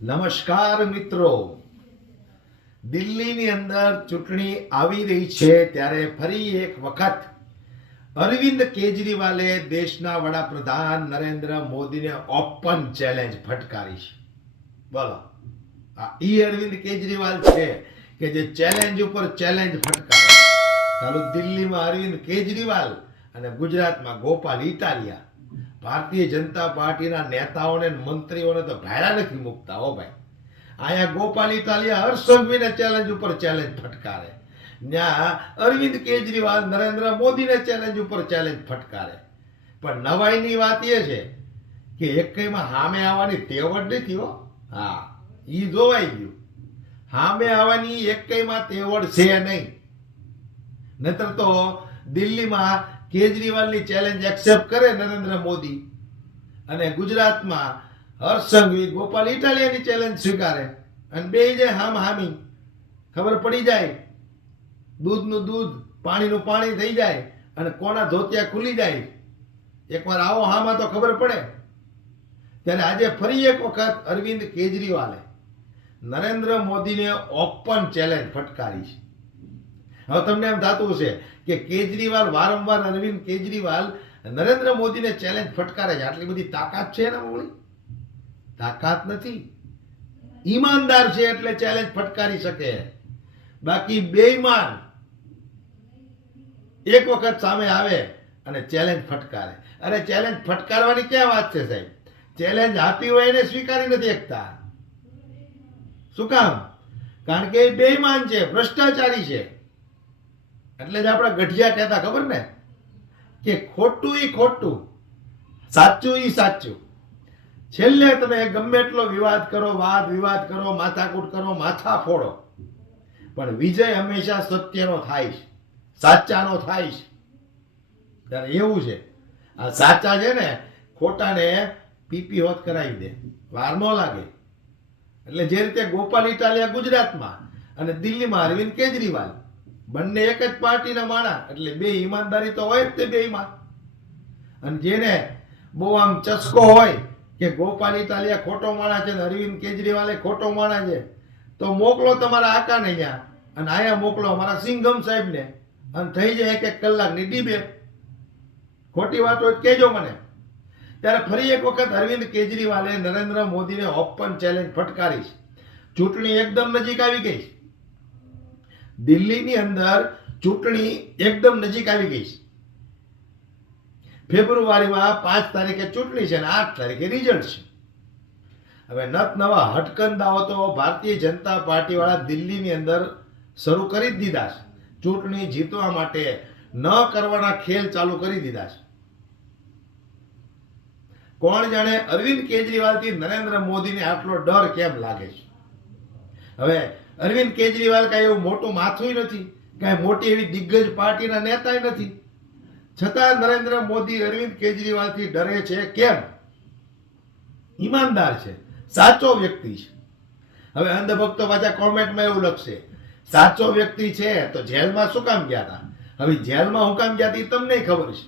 નમસ્કાર મિત્રો, દિલ્હીની અંદર ચૂંટણી આવી રહી છે ત્યારે ફરી એક વખત અરવિંદ કેજરીવાલે દેશના વડાપ્રધાન નરેન્દ્ર મોદીને ઓપન ચેલેન્જ ફટકારી છે. બોલો, આ અરવિંદ કેજરીવાલ છે કે જે ચેલેન્જ ઉપર ચેલેન્જ ફટકારે. ચાલો, દિલ્હીમાં અરવિંદ કેજરીવાલ અને ગુજરાતમાં ગોપાલ ઇટાલિયા ભારતીય જનતા પાર્ટીના નેતાઓને મંત્રીઓને તો ભાડા નથી મૂકતા. હો ભાઈ, અહીંયા ગોપાલ ઇટાલિયા હર્ષ સંઘવીને ચેલેન્જ ઉપર ચેલેન્જ ફટકારે, ત્યાં અરવિંદ કેજરીવાલ નરેન્દ્ર મોદીને ચેલેન્જ ઉપર ચેલેન્જ ફટકારે. પણ નવાઈની વાત એ છે કે એકમાં સામે આવવાની તેવડ નથી. હો હા, ઈ જોવાઈ ગયું. સામે આવવાની એકમાં તેવડ છે નહીં. નહીતર તો દિલ્હીમાં કેજરીવાલની ચેલેન્જ એક્સેપ્ટ કરે નરેન્દ્ર મોદી અને ગુજરાતમાં હર્ષ સંઘવી ગોપાલ ઇટાલિયાની ચેલેન્જ સ્વીકારે અને બે જાય હામી ખબર પડી જાય, દૂધનું દૂધ પાણીનું પાણી થઈ જાય અને કોના ધોતિયા ખુલી જાય. એકવાર આવો હામાં તો ખબર પડે. ત્યારે આજે ફરી એક વખત અરવિંદ કેજરીવાલે નરેન્દ્ર મોદીને ઓપન ચેલેન્જ ફટકારી છે. હવે તમને એમ થતું છે કે કેજરીવાલ વારંવાર અરવિંદ કેજરીવાલ નરેન્દ્ર મોદીને ચેલેન્જ ફટકારે છે, આટલી બધી તાકાત છે એના મોળી? તાકાત નથી. ઈમાનદાર છે એટલે ચેલેન્જ ફટકારી શકે. બાકી બેઈમાન એક વખત સામે આવે અને ચેલેન્જ ફટકારે. અરે ચેલેન્જ ફટકારવાની ક્યાં વાત છે સાહેબ? ચેલેન્જ આપી હોય એને સ્વીકારી નથી શકતા. શું કામ? કારણ કે એ બેઈમાન છે, ભ્રષ્ટાચારી છે. એટલે જ આપણે ગઠિયા કહેતા, ખબર ને, કે ખોટું ઈ ખોટું, સાચું ઈ સાચું. છેલ્લે તમે ગમે એટલો વિવાદ કરો, વાદ વિવાદ કરો, માથાકૂટ કરો, માથા ફોડો, પણ વિજય હંમેશા સત્યનો થાય છે, સાચાનો થાય છે. ત્યારે એવું છે, આ સાચા છે ને ખોટાને પીપી હોત કરાવી દે, વાર ન લાગે. એટલે જે રીતે ગોપાલ ઇટાલિયા ગુજરાતમાં અને દિલ્હીમાં અરવિંદ કેજરીવાલ બંને એક જ પાર્ટીના માણા, એટલે બે ઈમાનદારી તો હોય જ તે બેમાં. અને જેને બહુ આમ ચસ્કો હોય કે ગોપાલ ઇટાલિયા ખોટો માણા છે ને અરવિંદ કેજરીવાલે ખોટો માણા છે, તો મોકલો તમારા આકાને ત્યાં અને આયા મોકલો અમારા સિંઘમ સાહેબને અને થઈ જાય 1-1 કલાકની ડિબેટ. ખોટી વાત હોય કહેજો મને. ત્યારે ફરી એક વખત અરવિંદ કેજરીવાલે નરેન્દ્ર મોદીને ઓપન ચેલેન્જ ફટકારી છે. ચૂંટણી એકદમ નજીક આવી ગઈ છે. દિલ્હીની અંદર ચૂંટણી એકદમ નજીક આવી ગઈ છે. ફેબ્રુઆરીમાં 5 તારીખે ચૂંટણી છે અને 8 તારીખે રિઝલ્ટ છે. હવે નત નવા હટકંદાઓ તો ભારતીય જનતા પાર્ટી વાળા દિલ્હીની અંદર શરૂ કરી જ દીધા છે. ચૂંટણી જીતવા માટે ન કરવાના ખેલ ચાલુ કરી દીધા છે. કોણ જાણે અરવિંદ કેજરીવાલથી નરેન્દ્ર મોદીને આટલો ડર કેમ લાગે છે? હવે અરવિંદ કેજરીવાલ કાંઈ એવું મોટું માથું નથી, કાંઈ મોટી એવી દિગ્ગજ પાર્ટીના નેતા નથી, છતાં નરેન્દ્ર મોદી અરવિંદ કેજરીવાલથી ડરે છે કેમ? ઈમાનદાર છે, સાચો વ્યક્તિ છે. હવે અંધભક્તો પાછા કોમેન્ટમાં એવું લખશે, સાચો વ્યક્તિ છે તો જેલમાં શું કામ ગયા હતા? હવે જેલમાં હું કામ ગયા હતા તમને ખબર છે.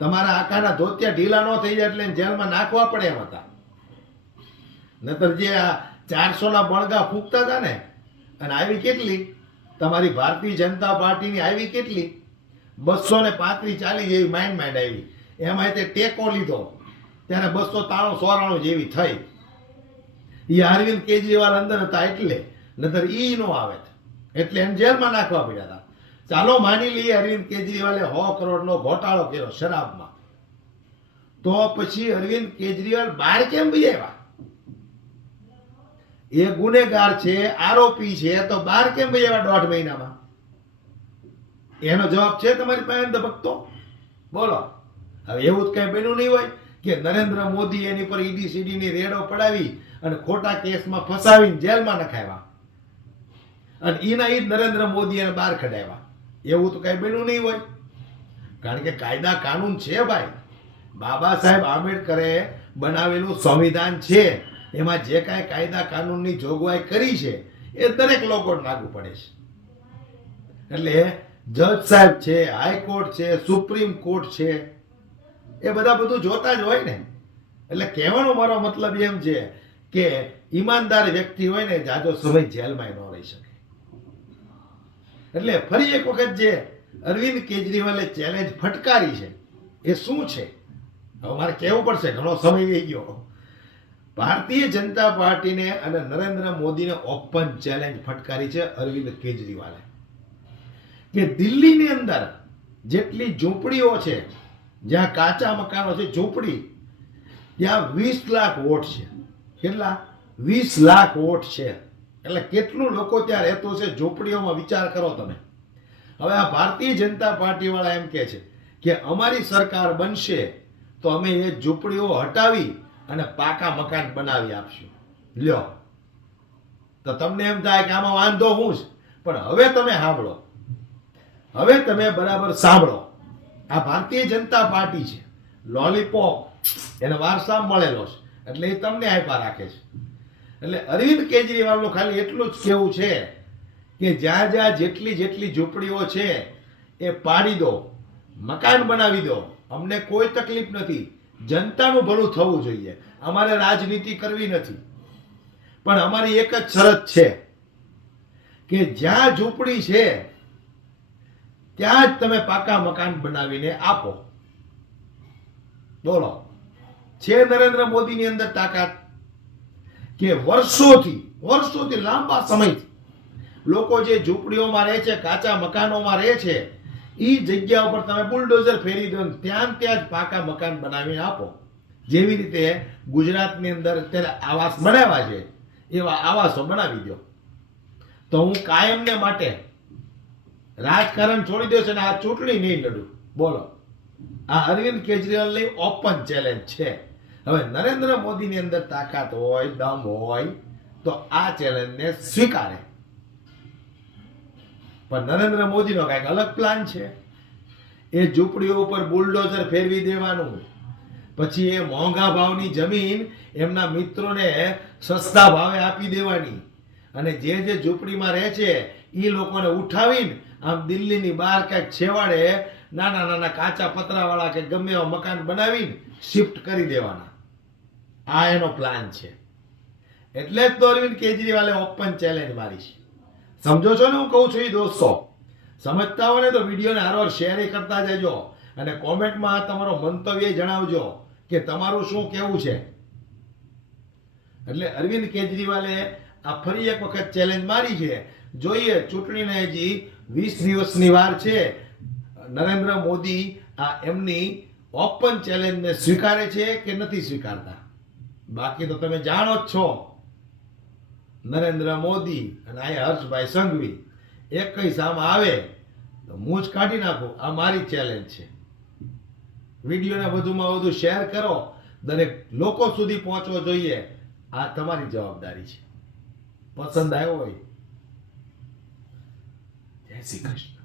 તમારા આખાના ધોતિયા ઢીલા ન થઈ જાય એટલે જેલમાં નાખવા પડે એમ હતા. નતર જે આ 400ના બળગા ફૂંકતા હતા ને, અને આવી કેટલી તમારી ભારતીય જનતા પાર્ટીની આવી કેટલી 235-40 જેવી માંડ આવી, એમાં તે ટેકો લીધો ત્યારે 293-94 જેવી થઈ. એ અરવિંદ કેજરીવાલ અંદર હતા એટલે, નતર ઈ નો આવે એટલે એને જેલમાં નાખવા પડ્યા હતા. ચાલો માની લઈએ અરવિંદ કેજરીવાલે 100 કરોડનો ઘોટાળો કર્યો શરાબમાં, તો પછી અરવિંદ કેજરીવાલ બહાર કેમ બી આવ્યા? એ ગુનેગાર છે, આરોપી છે, તો બહાર કેમ ભાઈ એવા 1.5 મહિનામાં? એનો જવાબ છે તમારી પાસે અંધભક્તો? બોલો. હવે એવું જ કઈ બન્યું નહીં હોય કે નરેન્દ્ર મોદી એની પર ઈડી ની રેડો પડાવી અને ખોટા કેસમાં ફસાવીને જેલમાં નખાવ્યા અને ઈના ઈ નરેન્દ્ર મોદી એને બહાર કઢાવ્યા? એવું તો કઈ બન્યું નહીં હોય. કારણ કે કાયદા કાનૂન છે ભાઈ. બાબા સાહેબ આંબેડકરે બનાવેલું સંવિધાન છે, એમાં જે કાંઈ કાયદા કાનૂનની જોગવાઈ કરી છે એ દરેક લોકોને લાગુ પડે છે. એટલે જજ સાહેબ છે, હાઈકોર્ટ છે, સુપ્રીમ કોર્ટ છે, એ બધા બધું જોતા જ હોય ને. એટલે કહેવાનો મારો મતલબ એમ છે કે ઈમાનદાર વ્યક્તિ હોય ને જાજો સમય જેલમાં ન રહી શકે. એટલે ફરી એક વખત જે અરવિંદ કેજરીવાલે ચેલેન્જ ફટકારી છે એ શું છે હવે મારે કહેવું પડશે, ઘણો સમય થઈ ગયો. ભારતીય જનતા પાર્ટીને અને નરેન્દ્ર મોદીને ઓપન ચેલેન્જ ફટકારી છે અરવિંદ કેજરીવાલે કે દિલ્હીની અંદર જેટલી ઝૂંપડીઓ છે, જ્યાં કાચા મકાનો છે, ઝૂંપડી, ત્યાં 20 લાખ વોટ છે. કેટલા? 20 લાખ વોટ છે. એટલે કેટલું લોકો ત્યાં રહેતો છે ઝૂંપડીઓમાં, વિચાર કરો તમે. હવે આ ભારતીય જનતા પાર્ટી વાળા એમ કહે છે કે અમારી સરકાર બનશે તો અમે એ ઝૂંપડીઓ હટાવી અને પાકા મકાન બનાવી આપશું. લ્યો, તો તમને એમ થાય કે આમાં વાંધો શું છે, પણ હવે તમે સાંભળો, હવે તમે બરાબર સાંભળો. આ ભારતીય જનતા પાર્ટી છે, લોલીપોપ એને વારસામાં મળેલો છે, એટલે એ તમને આપ્યા રાખે છે. એટલે અરવિંદ કેજરીવાલનું ખાલી એટલું જ કહેવું છે કે જ્યાં જ્યાં જેટલી જેટલી ઝૂંપડીઓ છે એ પાડી દો, મકાન બનાવી દો, અમને કોઈ તકલીફ નથી. જનતાનું ભલું થવું જોઈએ, અમારે રાજનીતિ કરવી નથી. પણ અમારી એક જ શરત છે કે જ્યાં ઝૂંપડી છે ત્યાં જ તમે પાકા મકાન બનાવીને આપો. બોલો, છે નરેન્દ્ર મોદીની અંદર તાકાત કે વર્ષોથી લાંબા સમયથી લોકો જે ઝૂંપડીઓમાં રહે છે, કાચા મકાનોમાં રહે છે, એ જગ્યા ઉપર તમે બુલડોઝર ફેરી દો, ત્યાં જ પાકા મકાન બનાવીને આપો. જેવી રીતે ગુજરાતની અંદર અત્યારે આવાસ બનાવ્યા છે એવા આવાસો બનાવી દો. તો હું કાયમને માટે રાજકારણ છોડી દઉં છું અને આ ચૂંટણી નહીં લડું. બોલો, આ અરવિંદ કેજરીવાલની ઓપન ચેલેન્જ છે. હવે નરેન્દ્ર મોદીની અંદર તાકાત હોય, દમ હોય તો આ ચેલેન્જને સ્વીકારે. પણ નરેન્દ્ર મોદીનો કંઈક અલગ પ્લાન છે. એ ઝૂંપડીઓ ઉપર બુલડોઝર ફેરવી દેવાનું, પછી એ મોંઘા ભાવની જમીન એમના મિત્રોને સસ્તા ભાવે આપી દેવાની, અને જે ઝૂંપડીમાં રહે છે એ લોકોને ઉઠાવીને આમ દિલ્હીની બહાર ક્યાંક છેવાડે નાના નાના કાચા પતરાવાળા કે ગમે એવા મકાન બનાવીને શિફ્ટ કરી દેવાના. આ એનો પ્લાન છે. એટલે જ તો અરવિંદ કેજરીવાલે ઓપન ચેલેન્જ મારી છે. સમજો છો ને હું કહું છું? એ દોસ્તો સમજતા હોય ને તો વિડીયોને હારવાર શેર કરતા જજો અને કોમેન્ટમાં તમારો મંતવ્ય જણાવજો કે તમારું શું કહેવું છે. એટલે અરવિંદ કેજરીવાલે આ ફરી એક વખત ચેલેન્જ મારી છે. જોઈએ, ચૂંટણીને હજી 20 દિવસની વાર છે. નરેન્દ્ર મોદી આ એમની ઓપન ચેલેન્જને સ્વીકારે છે કે નથી સ્વીકારતા. બાકી તો તમે જાણો જ છો, નરેન્દ્ર મોદી અને આ હર્ષભાઈ સંઘવી એક કઈ સામે આવે તો મૂંછ કાઢી નાખો. આ મારી ચેલેન્જ છે. વિડીયોને વધુમાં વધુ શેર કરો, દરેક લોકો સુધી પહોંચવો જોઈએ. આ તમારી જવાબદારી છે. પસંદ આવ્યો હોય, જય શ્રી કૃષ્ણ.